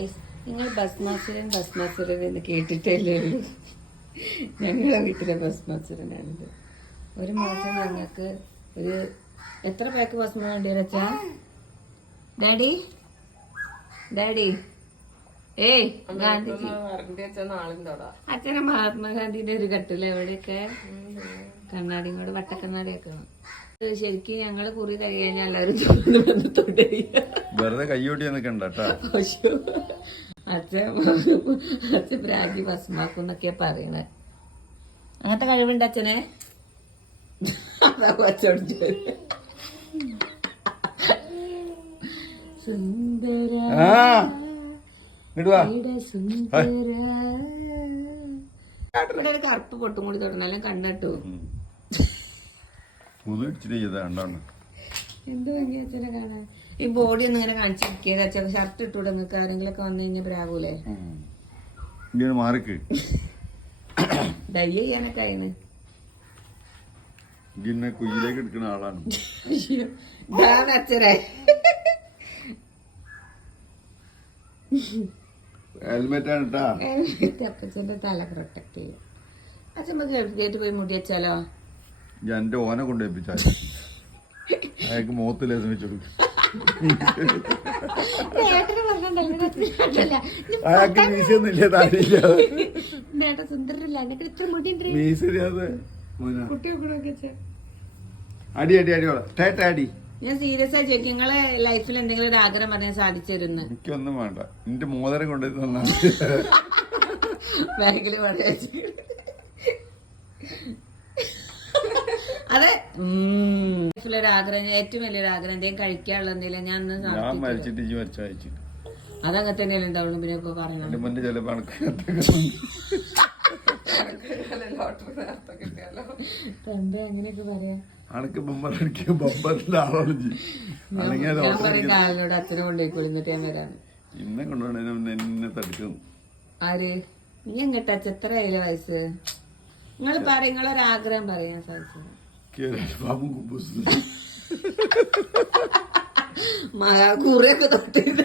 Guys നിങ്ങൾ ഭസ്മാസുരൻ ഭസ്മാസുരൻ എന്ന് കേട്ടിട്ടല്ലേ ഉള്ളൂ. ഞങ്ങളുടെ വീട്ടിലെ ഭസ്മാസുരനാണിത്. ഒരു മാസം ഞങ്ങൾക്ക് ഒരു എത്ര പാക്ക് ഭസ്മ വേണ്ടി വരച്ചാ ഡാഡി ഡാഡി ഏയ് ഗാന്ധിജി. അച്ഛനെ മഹാത്മാഗാന്ധിന്റെ ഒരു കട്ടിൽ എവിടെയൊക്കെ? കണ്ണാടിയും കൂടെ വട്ടക്കണ്ണാടിയൊക്കെ. ഇത് ശരിക്കും ഞങ്ങൾ കുറി കഴിയാൻ എല്ലാവരും വന്നിട്ടുണ്ട് വെറുതെ കൈയോട്ടി നിൽക്കണ്ടോ. അച്ഛൻ അച്ഛൻ പ്രാഗി ഭസ്മാക്കും എന്നൊക്കെയാ പറയണേ. അങ്ങനത്തെ കഴിവുണ്ട് അച്ഛനെ? അതാ അച്ഛൻ കറുപ്പ് പൊട്ടും കൂടി തൊടണം. എല്ലാം കണ്ടോണ്ട് എന്ത് ഭംഗി അച്ഛനെ കാണാൻ? ഈ ബോഡി ഒന്നും ഇങ്ങനെ കാണിച്ചിരിക്കുക അച്ഛൻ ഷർട്ട് ഇട്ടു നിങ്ങൾക്ക്? ആരെങ്കിലും ഒക്കെ വന്നു കഴിഞ്ഞാൽ പ്രാകൂലേ? ഇങ്ങനെ മാറിക്ക്. ദയ്യ ചെയ്യാനൊക്കെ എടുക്കുന്ന ആളാണ്. അച്ഛനെ. ഹെൽമെറ്റ് ആണ് കേട്ടോ ഹെൽമെറ്റ് അപ്പച്ചന്റെ തല പ്രൊട്ടക്ട് ചെയ്യും. അച്ഛൻ നമുക്ക് ഗൾഫിലേക്ക് പോയി മുടി വെച്ചാലോ? എന്റെ ഓനെ കൊണ്ട് ഏൽപ്പിച്ചാൽ അയാൾക്ക് മുഖത്ത് ലേസം വെച്ചു കൊടുക്കും അയാൾക്ക് മീശയൊന്നുമില്ല നേട്ടാ സുന്ദരല്ല ഇത്ര മുടി അടി അടി അടിയോളെ ടേട്ട അടി. ഞാൻ സീരിയസ് ആയി ചോദിക്കും നിങ്ങളെ ലൈഫിൽ എന്തെങ്കിലും ഒരു ആഗ്രഹം പറയാൻ സാധിച്ചിരുന്നു എനിക്കൊന്നും വേണ്ട. എന്റെ മോദരം കൊണ്ടുപോയി തന്നാ ബാഗിൽ പറയാ. അതെ ലൈഫിലൊരു ആഗ്രഹം ഏറ്റവും വലിയൊരു ആഗ്രഹം എന്തെങ്കിലും കഴിക്കാനുള്ള എന്തെങ്കിലും ഞാൻ ഞാൻ മരിച്ചിട്ട് ഇജ്ജ് മരിച്ച അയച്ചു അതങ്ങനെ തന്നെയല്ലേ ഉണ്ടാവുള്ളൂ പിന്നെ ഒക്കെ പറയണം എന്റെ മുന്നേ എന്താ അങ്ങനെയൊക്കെ പറയാ? അനക്ക് ബൊമ്പർ അടിക്കുക ബൊമ്പറിന്റെ ആളാണ് ഇജ്ജ്. അല്ലെങ്കിൽ പറയും കാലിനോട് അച്ഛനെ ഞാൻ വരാണ് ഇന്നെ കൊണ്ടുപോകണതിന് മുന്നേ എന്നെ തടുക്കും ആര്? നീ എങ്ങട്ടാ എത്ര ആയില്ലേ വയസ്സ്? നിങ്ങൾ പറ നിങ്ങളൊരു ആഗ്രഹം പറയാൻ സാധിച്ചു ബാബു കുബൂസ്. മഴ കുറെയൊക്കെ തൊട്ടിട്ട്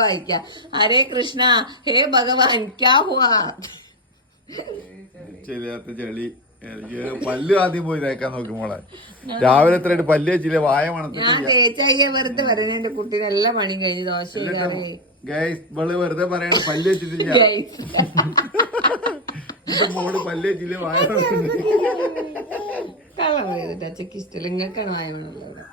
വായിക്കാം. ഹരേ കൃഷ്ണ ഹേ ഭഗവാൻ ക്യാ ഹുവാ? ചെല്ലാത്ത ചെളി എനിക്ക് പല്ല് ആദ്യം പോയി തേക്കാൻ നോക്കുമ്പോളെ രാവിലെ എത്രയായിട്ട് പല്ല് വെച്ചില്ല വായ മണത്തി ഞാൻ തേച്ചായിയെ വെറുതെ പറയുന്നത് എന്റെ കുട്ടീനെ എല്ലാ പണിയും കഴിഞ്ഞ് ദോശ ഗൈസ് ഇവൾ വെറുതെ പറയാണ് പല്ല് വെച്ചിട്ടില്ല മോൾ പല്ല് വെച്ചില്ല വായ കള്ളം അച്ഛക്ക് ഇഷ്ടമില്ല. നിങ്ങൾക്കാണ് വായ ഇവിടെ